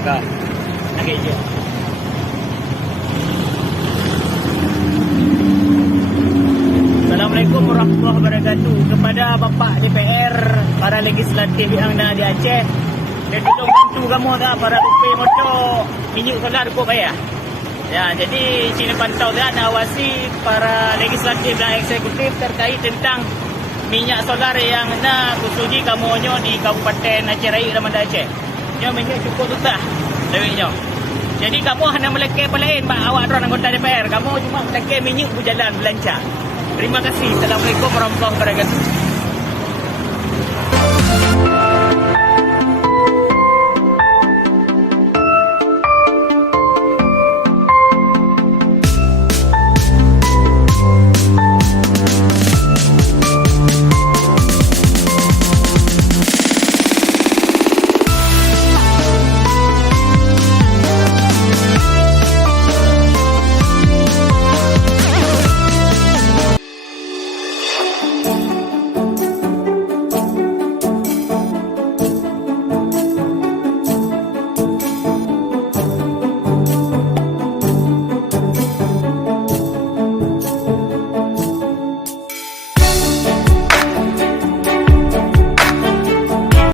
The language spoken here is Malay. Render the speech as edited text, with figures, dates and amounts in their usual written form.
Kak. Okey je. Assalamualaikum warahmatullahi wabarakatuh. Kepada Bapak DPR, para legislatif yang ada di Aceh, dan tolong bantu kamu dah para pupil motor minyak solar kau bayar. Ya, jadi sini pantau dah nak awasi para legislatif dan eksekutif terkait tentang minyak solar yang nak kusuji kamunya di Kabupaten Aceh Raya dan Banda Aceh. Nya minyak cukup tu tak duitnya. Jadi kamu hanya melekeh pelain awak orang anggota DPR. Kamu cuma melekeh minyak berjalan berlancar. Terima kasih. Assalamualaikum warahmatullahi wabarakatuh.